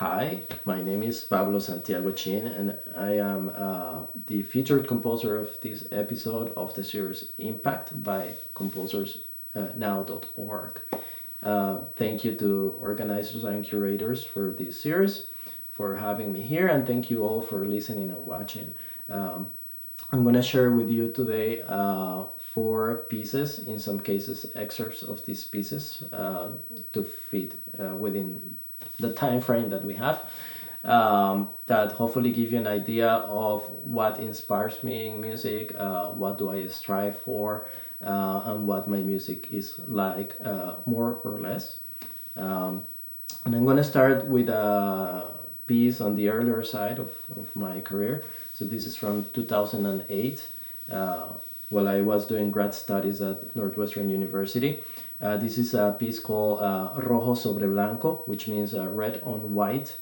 Hi, my name is Pablo Santiago Chin, and I am the featured composer of this episode of the series Impact by composersnow.org. Thank you to organizers and curators for this series, for having me here, and thank you all for listening and watching. I'm going to share with you today 4 pieces, in some cases excerpts of these pieces to fit within the time frame that we have, that hopefully give you an idea of what inspires me in music, what do I strive for, and what my music is like, more or less. And I'm going to start with a piece on the earlier side of my career. So this is from 2008, while I was doing grad studies at Northwestern University. This is a piece called Rojo sobre Blanco, which means red on white.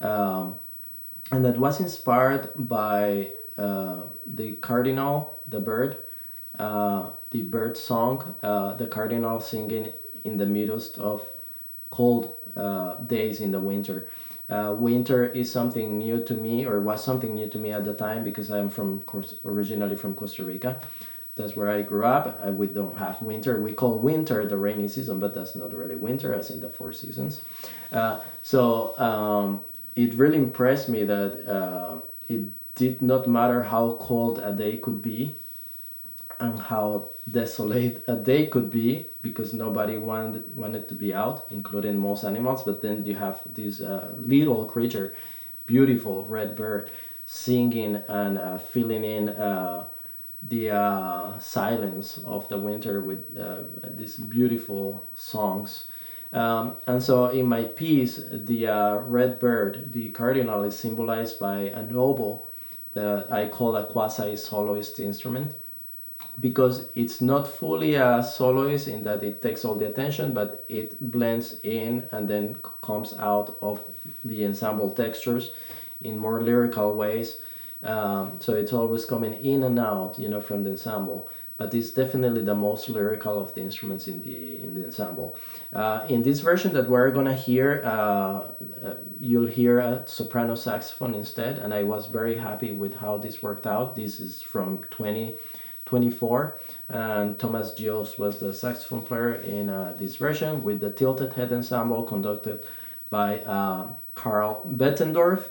And that was inspired by the cardinal, the bird song, the cardinal singing in the midst of cold days in the winter. Winter is something new to me, or was something new to me at the time, because I'm originally from Costa Rica. That's where I grew up. We don't have winter. We call winter the rainy season, but that's not really winter, as in the 4 seasons. So it really impressed me that it did not matter how cold a day could be and how desolate a day could be, because nobody wanted to be out, including most animals. But then you have this little creature, beautiful red bird, singing and filling in the silence of the winter with these beautiful songs. And so in my piece, the red bird, the cardinal, is symbolized by an oboe that I call a quasi-soloist instrument, because it's not fully a soloist in that it takes all the attention, but it blends in and then comes out of the ensemble textures in more lyrical ways. So it's always coming in and out, from the ensemble. But it's definitely the most lyrical of the instruments in the ensemble. In this version that we're gonna hear, you'll hear a soprano saxophone instead, and I was very happy with how this worked out. This is from 2024, and Thomas Gilles was the saxophone player in this version, with the tilted head ensemble conducted by Carl Bettendorf.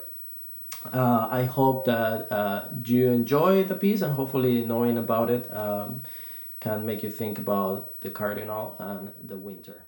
I hope that you enjoy the piece, and hopefully knowing about it can make you think about the cardinal and the winter.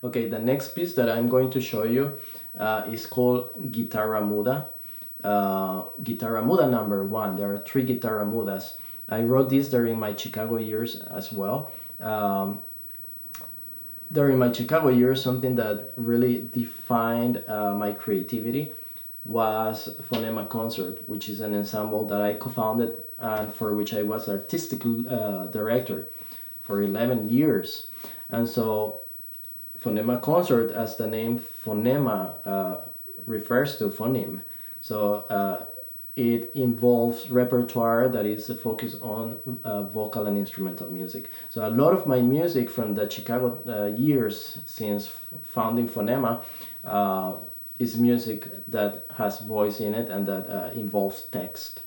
Okay, the next piece that I'm going to show you is called Guitarra Muda. Guitarra Muda number 1. There are 3 Guitarra Mudas. I wrote this during my Chicago years as well. During my Chicago years, something that really defined my creativity was Phonema Concert, which is an ensemble that I co-founded and for which I was artistic director for 11 years. And so Phonema Concert, as the name phonema refers to phoneme. So it involves repertoire that is focused on vocal and instrumental music. So a lot of my music from the Chicago years since founding Phonema is music that has voice in it and that involves text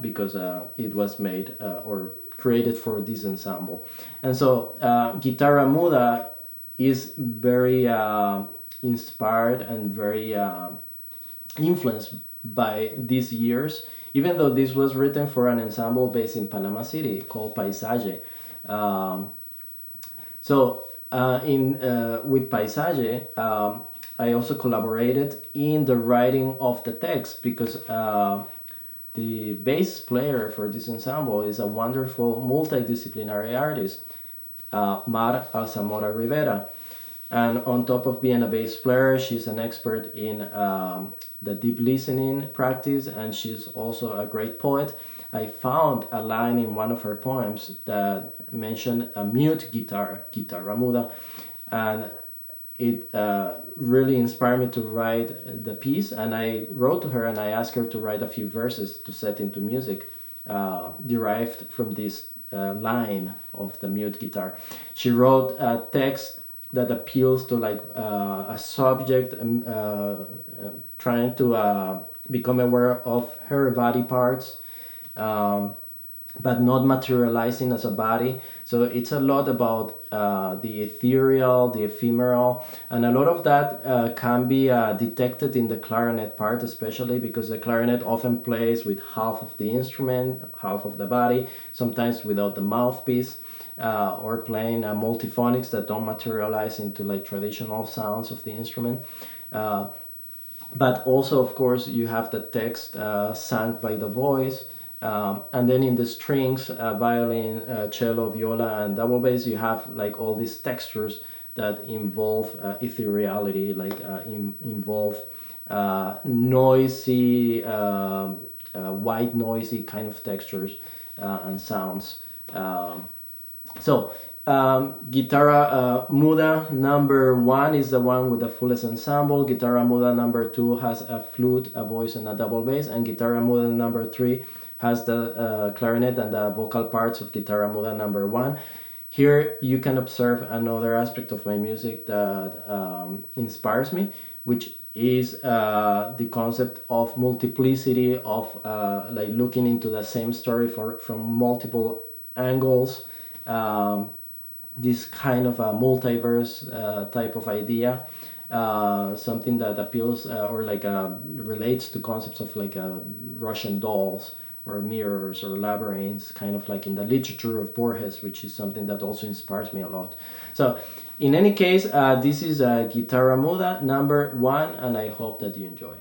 because it was made or created for this ensemble. And so Guitarra Muda is very inspired and very influenced by these years, even though this was written for an ensemble based in Panama City called Paisage. With Paisage, I also collaborated in the writing of the text because the bass player for this ensemble is a wonderful multidisciplinary artist, Mar Alzamora Rivera. And on top of being a bass player, she's an expert in the deep listening practice, and she's also a great poet. I found a line in one of her poems that mentioned a mute guitar, Guitarra Muda, and it really inspired me to write the piece. And I wrote to her and I asked her to write a few verses to set into music derived from this line of the mute guitar. She wrote a text that appeals to like a subject trying to become aware of her body parts, but not materializing as a body. So it's a lot about the ethereal, the ephemeral, and a lot of that can be detected in the clarinet part, especially because the clarinet often plays with half of the instrument, half of the body, sometimes without the mouthpiece, or playing multiphonics that don't materialize into like traditional sounds of the instrument. But also, of course, you have the text sung by the voice. And then in the strings, violin, cello, viola, and double bass, you have like all these textures that involve ethereality, like involve noisy, white noisy kind of textures and sounds. So Guitarra muda number 1 is the one with the fullest ensemble. Guitarra muda number 2 has a flute, a voice, and a double bass. And guitarra muda number 3 has the clarinet and the vocal parts of guitarra muda number 1. Here you can observe another aspect of my music that inspires me, which is the concept of multiplicity, of like looking into the same story from multiple angles. This kind of a multiverse type of idea, something that appeals or like relates to concepts of like Russian dolls or mirrors or labyrinths, kind of like in the literature of Borges, which is something that also inspires me a lot. So in any case, this is a Guitarra Muda number 1, and I hope that you enjoy.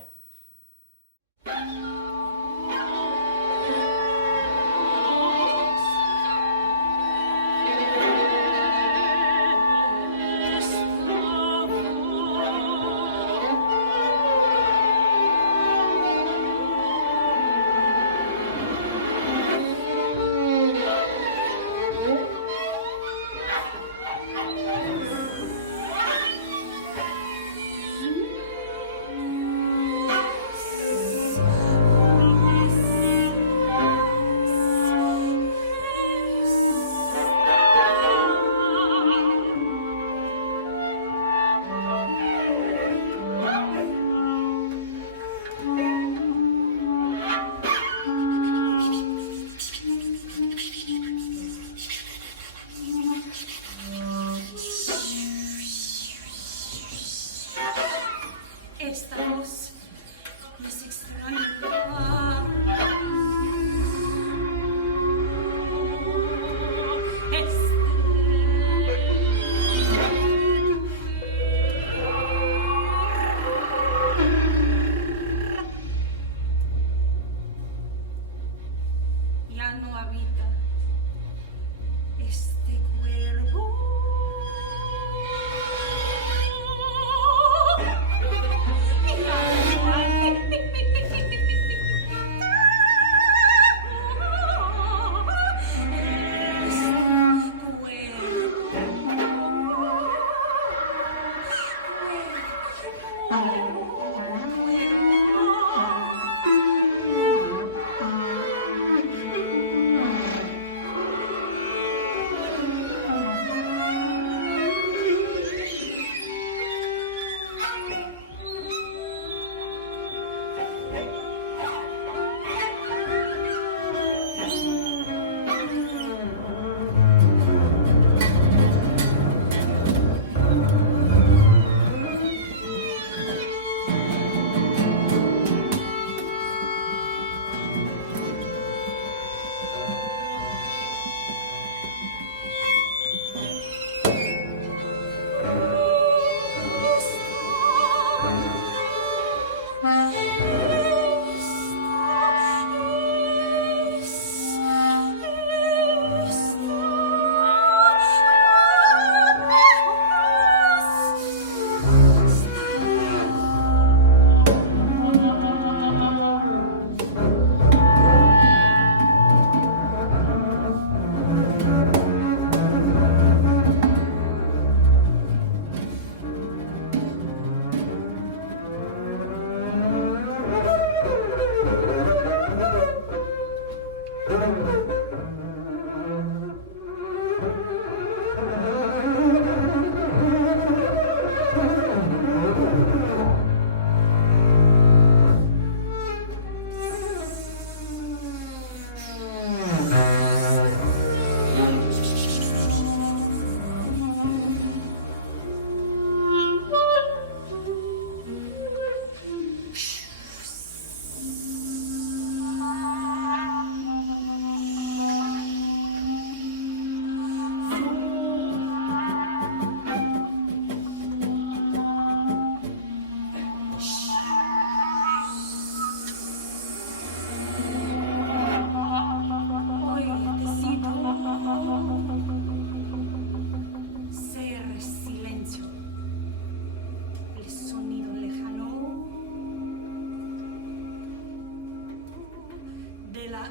de la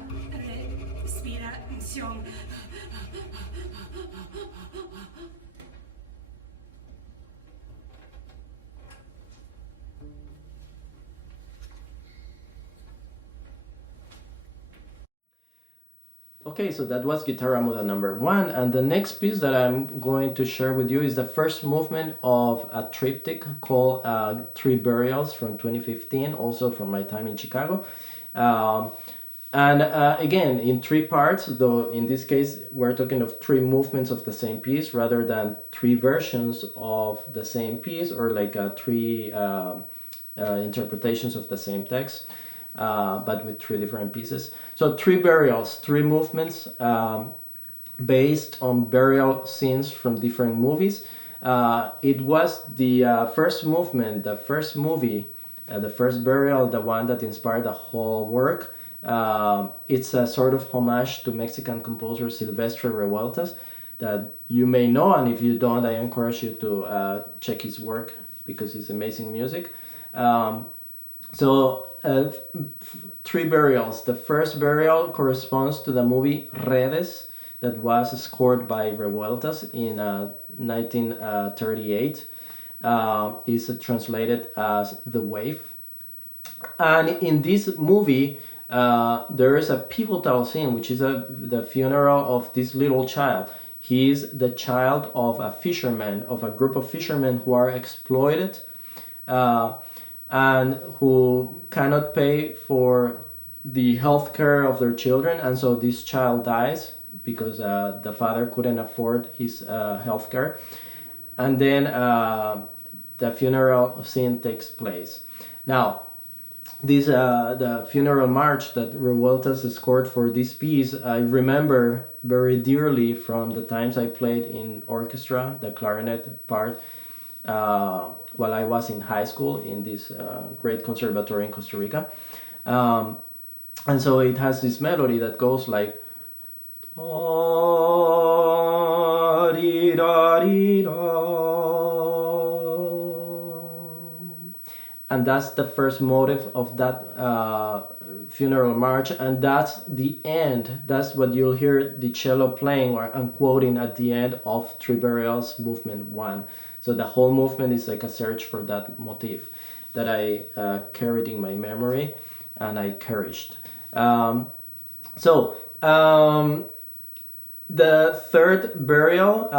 respiración. Okay, so that was Guitarra Muda number 1, and the next piece that I'm going to share with you is the first movement of a triptych called Three Burials from 2015, also from my time in Chicago. And again, in 3 parts, though in this case we're talking of 3 movements of the same piece rather than 3 versions of the same piece, or like 3 interpretations of the same text. But with 3 different pieces. So 3 burials, 3 movements based on burial scenes from different movies. It was the first movement, the first movie, the first burial, the one that inspired the whole work. It's a sort of homage to Mexican composer Silvestre Revueltas that you may know, and if you don't, I encourage you to check his work because it's amazing music. So 3 burials. The first burial corresponds to the movie Redes that was scored by Revueltas in 1938. Is translated as The Wave. And in this movie, there is a pivotal scene, which is the funeral of this little child. He is the child of a fisherman, of a group of fishermen who are exploited and who cannot pay for the health care of their children, and so this child dies because the father couldn't afford his health care. And then the funeral scene takes place. Now, this the funeral march that Revueltas scored for this piece, I remember very dearly from the times I played in orchestra, the clarinet part, while I was in high school in this great conservatory in Costa Rica. And so it has this melody that goes like, and that's the first motive of that funeral march, and that's the end. That's what you'll hear the cello playing, or I'm quoting, at the end of Three Burials movement 1. So the whole movement is like a search for that motif that I carried in my memory and I cherished. The third burial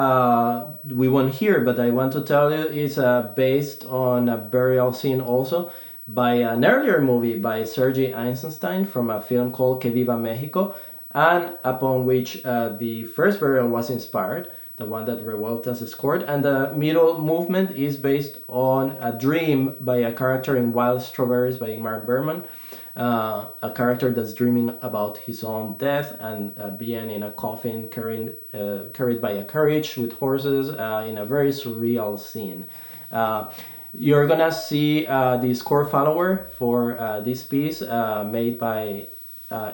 we won't hear, but I want to tell you is based on a burial scene also by an earlier movie by Sergei Eisenstein from a film called Que Viva Mexico, and upon which the first burial was inspired, the one that Revueltas scored. And the middle movement is based on a dream by a character in Wild Strawberries by Ingmar Bergman, a character that's dreaming about his own death and being in a coffin carried by a carriage with horses in a very surreal scene. You're gonna see the score follower for this piece made by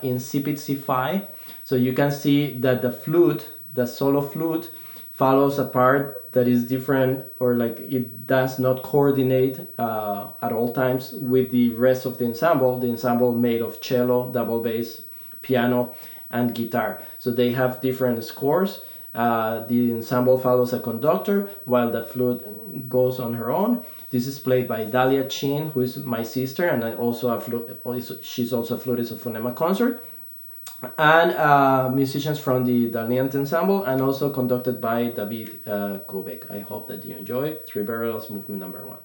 Insipid C5. So you can see that the flute, the solo flute, follows a part that is different, or like it does not coordinate at all times with the rest of the ensemble made of cello, double bass, piano, and guitar. So they have different scores. The ensemble follows a conductor while the flute goes on her own. This is played by Dalia Chin, who is my sister, and she's also a flutist of Phonema Concert. And musicians from the Daliente Ensemble, and also conducted by David Kubek. I hope that you enjoy Three Burials movement number 1.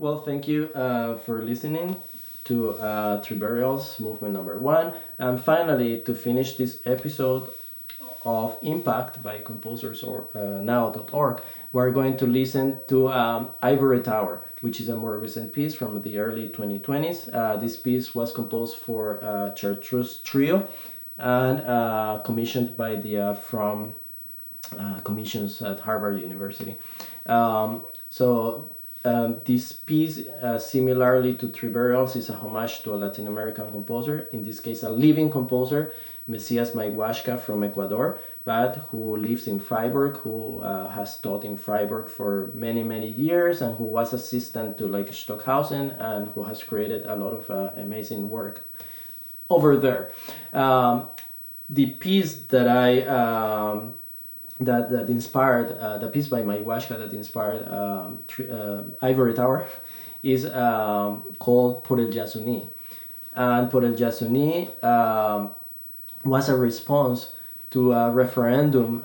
Well, thank you for listening to Triburials Movement Number 1. And finally, to finish this episode of Impact by composers or now.org, we're going to listen to Ivory Tower, which is a more recent piece from the early 2020s. This piece was composed for Chartreuse Trio and commissioned by the from commissions at Harvard University. This piece, similarly to Triburials, is a homage to a Latin American composer, in this case a living composer, Messias Maihuashka from Ecuador, but who lives in Freiburg, who has taught in Freiburg for many, many years, and who was assistant to like Stockhausen, and who has created a lot of amazing work over there. The piece that I that inspired the piece by Maihuashka that inspired Ivory Tower is called Por el Yasuni. And Por el Yasuni was a response to a referendum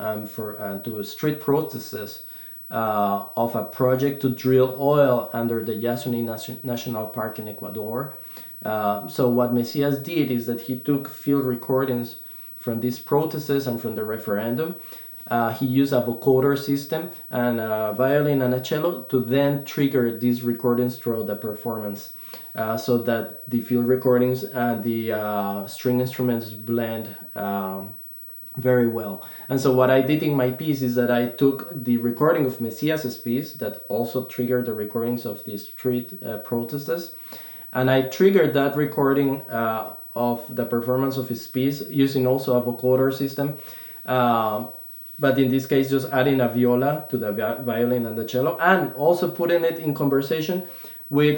to street protests of a project to drill oil under the Yasuni National Park in Ecuador. So what Messias did is that he took field recordings from these protests and from the referendum. He used a vocoder system and a violin and a cello to then trigger these recordings throughout the performance, so that the field recordings and the string instruments blend very well. And so what I did in my piece is that I took the recording of Messias' piece that also triggered the recordings of the street protests, and I triggered that recording of the performance of his piece using also a vocoder system. But in this case, just adding a viola to the violin and the cello, and also putting it in conversation with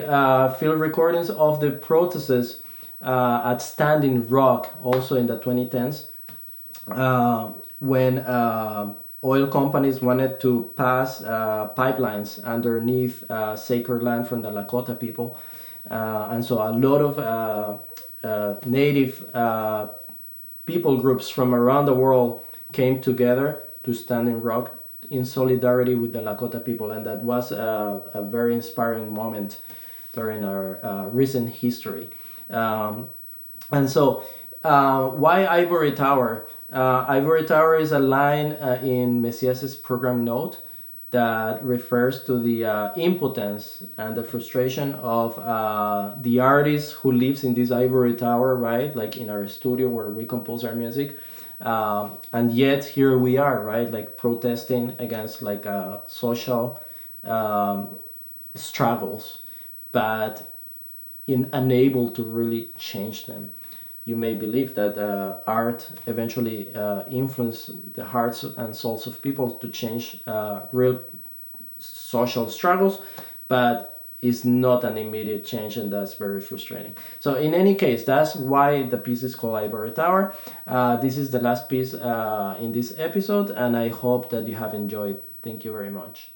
field recordings of the protests at Standing Rock, also in the 2010s, when oil companies wanted to pass pipelines underneath sacred land from the Lakota people. And so a lot of native people groups from around the world came together to Standing Rock in solidarity with the Lakota people, and that was a very inspiring moment during our recent history. And so, why Ivory Tower? Ivory Tower is a line in Messias' program note that refers to the impotence and the frustration of the artist who lives in this ivory tower, right? Like in our studio where we compose our music. And yet here we are, right? Like protesting against like social struggles, but unable to really change them. You may believe that art eventually influences the hearts and souls of people to change real social struggles, but is not an immediate change, and that's very frustrating. So in any case, that's why the piece is called Ivory Tower. This is the last piece in this episode, and I hope that you have enjoyed. Thank you very much.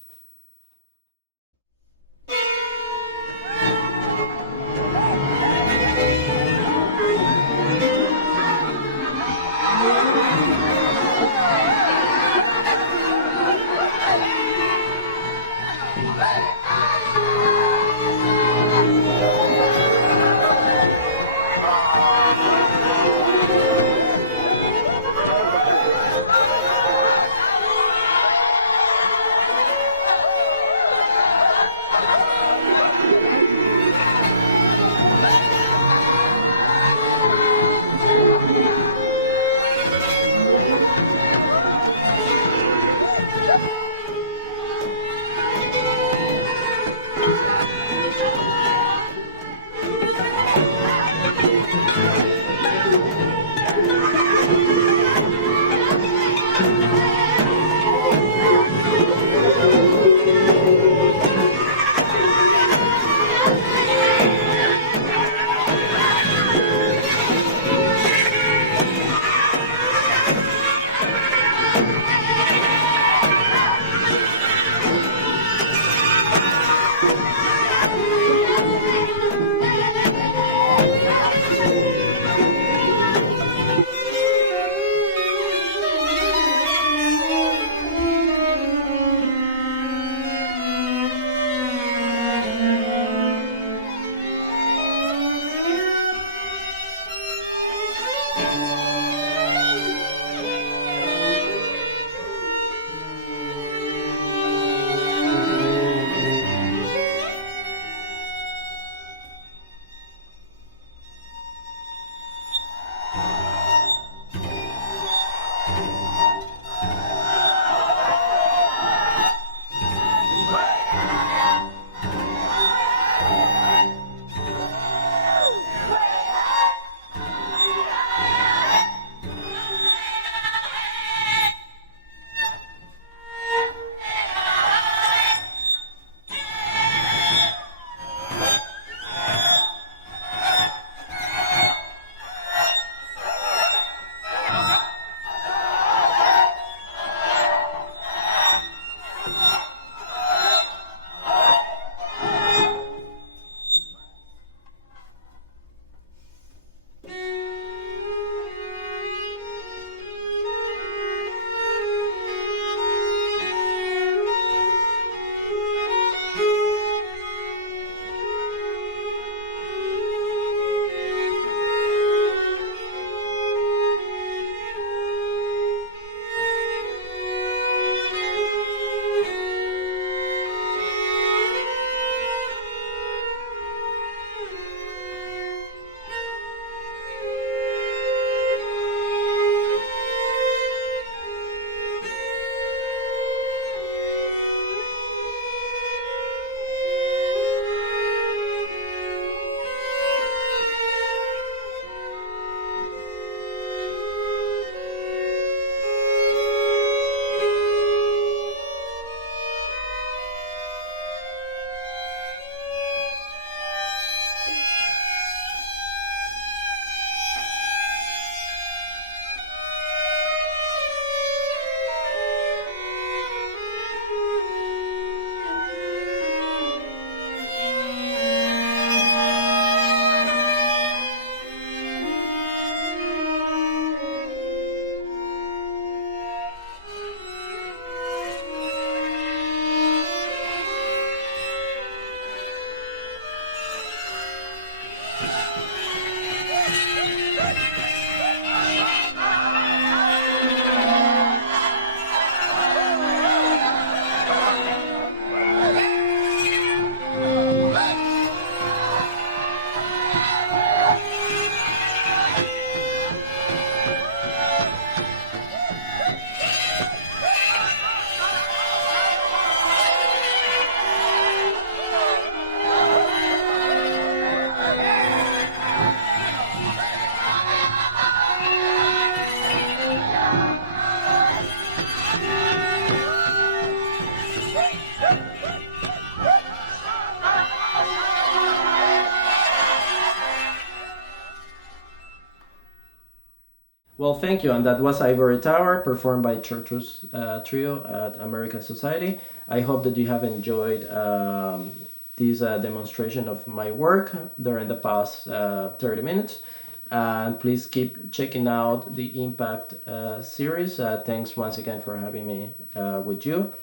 Well, thank you. And that was Ivory Tower, performed by Church's Trio at American Society. I hope that you have enjoyed this demonstration of my work during the past 30 minutes. And please keep checking out the Impact series. Thanks once again for having me with you.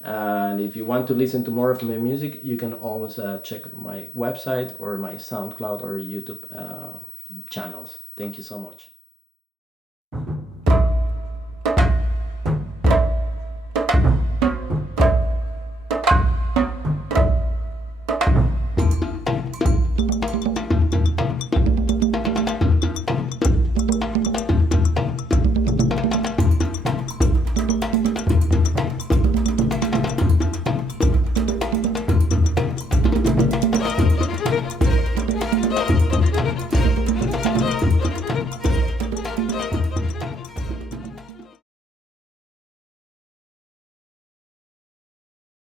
And if you want to listen to more of my music, you can always check my website or my SoundCloud or YouTube channels. Thank you so much.